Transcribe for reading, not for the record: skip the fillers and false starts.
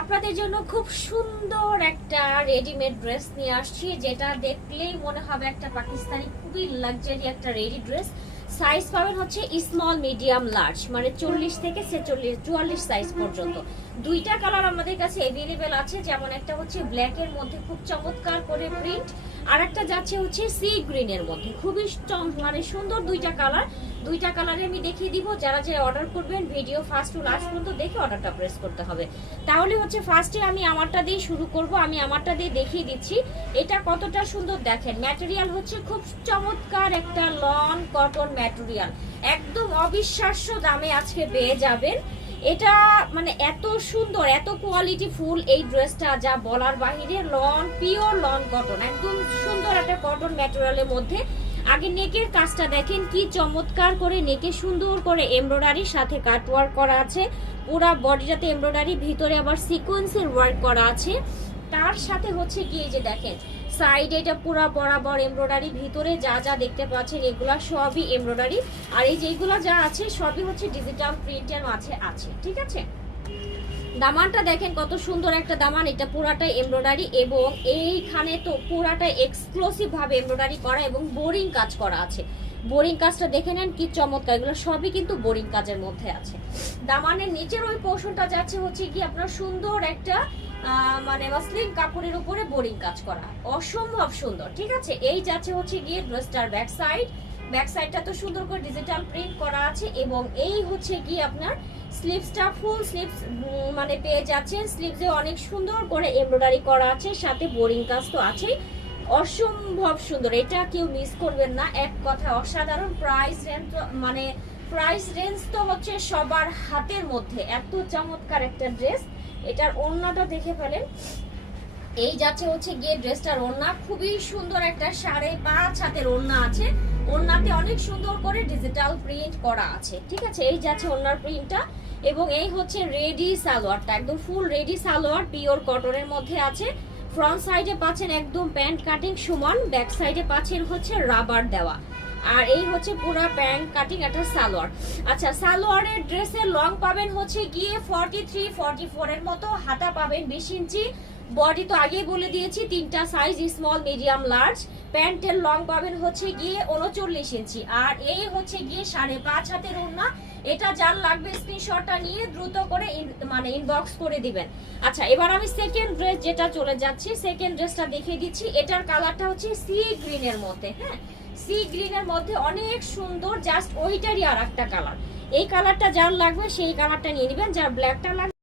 আপনাদের জন্য খুব সুন্দর একটা রেডিমেড ড্রেস নিয়ে আসছি, যেটা দেখলেই মনে হবে একটা পাকিস্তানি খুবই লাক্সারি একটা রেডি ড্রেস। সাইজ পাবেন হচ্ছে স্মল, মিডিয়াম, লার্জ, মানে 40 থেকে 44 সাইজ পর্যন্ত। দুইটা কালার আমাদের কাছে अवेलेबल আছে, যেমন একটা হচ্ছে ব্ল্যাক এর মধ্যে খুব চমৎকার করে প্রিন্ট, আর একটা যাচ্ছে হচ্ছে সি গ্রিন এর মধ্যে খুবই মানে সুন্দর দুইটা কালার। দুইটা কালারে আমি দেখিয়ে দিব। যারা যে অর্ডার করবেন ভিডিও ফার্স্ট টু লাস্ট পর্যন্ত দেখে অর্ডারটা প্রেস করতে হবে। তাহলে হচ্ছে ফার্স্টে আমি আমারটা দিয়ে শুরু করব। আমি আমারটা দিয়ে দেখিয়ে দিচ্ছি এটা কতটা সুন্দর। দেখেন ম্যাটেরিয়াল হচ্ছে খুব চমৎকার একটা লন কটন ম্যাটেরিয়াল, একদম অবিশ্বাস্য দামে আজকে পেয়ে যাবেন। এটা মানে এত সুন্দর, এত কোয়ালিটি ফুল এই ড্রেসটা যা বলার বাহিরে। লন, পিওর লন কটন, একদম সুন্দর একটা কটন ম্যাটেরিয়ালের মধ্যে। আগে নেকের কাজটা দেখেন কি চমৎকার করে, নেকে সুন্দর করে এমব্রয়ডারির সাথে কাট ওয়ার্ক করা আছে। পুরা বডিটাতে এমব্রয়ডারি, ভিতরে আবার সিকোয়েন্সের ওয়ার্ক করা আছে। তার সাথে হচ্ছে কি এই যে দেখেন সাইডে এটা পুরা বরাবর এমব্রয়ডারি, ভিতরে যা যা দেখতে পাচ্ছেন এগুলা সবই এমব্রয়ডারি। আর এই যেগুলা যা আছে সবই হচ্ছে ডিজিটাল প্রিন্টের মাঝে আছে, ঠিক আছে। দামানটা দেখেন কত সুন্দর একটা দামান, এটা পুরাটাই এমব্রয়ডারি এবং এইখানে তো পুরাটাই এক্সক্লুসিভ ভাবে এমব্রয়ডারি করা এবং বোরিং কাজ করা আছে। বোরিং কাজটা দেখে নেন কি চমৎকার, এগুলো সবই কিন্তু বোরিং কাজের মধ্যে আছে। দামানের নিচের ওই পোর্শনটা যাচ্ছে হচ্ছে কি আপনার সুন্দর একটা মানে মসলিন কাপড়ের উপরে বোরিং কাজ করা, অসম্ভব সুন্দর, ঠিক আছে। এই যাচ্ছে হচ্ছে গিয়ে ড্রেসটার ব্যাক সাইড। ব্যাক সাইডটা তো সুন্দর করে ডিজিটাল প্রিন্ট করা আছে এবং এই হচ্ছে গিয়ে আপনার স্লিভসটা ফুল স্লিভস মানে পেয়ে যাচ্ছেন। স্লিভসে অনেক সুন্দর করে এমব্রয়ডারি করা আছে, সাথে বোরিং কাজ তো আছেই, অসম্ভব সুন্দর। এটা কেউ মিস করবেন না, এক কথা অসাধারণ। প্রাইস রেঞ্জ মানে প্রাইস রেঞ্জ তো হচ্ছে সবার হাতের মধ্যে। এত চমৎকার একটা ড্রেস। এটার ওড়নাটা দেখে ফেলেন, এই যাচ্ছে হচ্ছে গিয়ে ড্রেসটার ওড়না, খুবই সুন্দর একটা 5.5 হাতের ওড়না আছে। ওড়নাতে অনেক সুন্দর করে ডিজিটাল প্রিন্ট করা আছে, ঠিক আছে। এই যাচ্ছে ওড়নার প্রিন্টটা এবং এই হচ্ছে রেডি সালোয়ারটা, একদম ফুল রেডি সালোয়ার, পিওর কটনের মধ্যে আছে। ফ্রন্ট সাইডে পাচ্ছেন একদম প্যান্ট কাটিং সমান, ব্যাক সাইডে পাচ্ছেন হচ্ছে রাবার দেওয়া, আর এই হচ্ছে পুরো প্যান্ট কাটিং একটা সালোয়ার। আচ্ছা, সালোয়ারের ড্রেসের লং পাবেন হচ্ছে গিয়ে 43-44 এর মতো, হাতা পাবেন 20 ইঞ্চি। বডি তো আগেই বলে দিয়েছি তিনটা সাইজ, স্মল, মিডিয়াম, লার্জ। প্যান্টের লং পাবেন হচ্ছে গিয়ে 39 ইঞ্চি, আর এই হচ্ছে গিয়ে 5.5 হাতের ওড়না। এটা যার লাগবে স্ক্রিনশটটা নিয়ে দ্রুত করে মানে ইনবক্স করে দিবেন। আচ্ছা, এবার আমি সেকেন্ড ড্রেস যেটা চলে যাচ্ছি, সেকেন্ড ড্রেসটা দেখিয়ে দিচ্ছি। এটার কালারটা হচ্ছে সি গ্রিনের মধ্যে, হ্যাঁ, সি গ্রিনের মধ্যে অনেক সুন্দর, জাস্ট ওইটারই আর একটা কালার। এই কালারটা যার লাগবে সেই কালারটা নিয়ে নেবেন, যার ব্ল্যাকটা লাগবে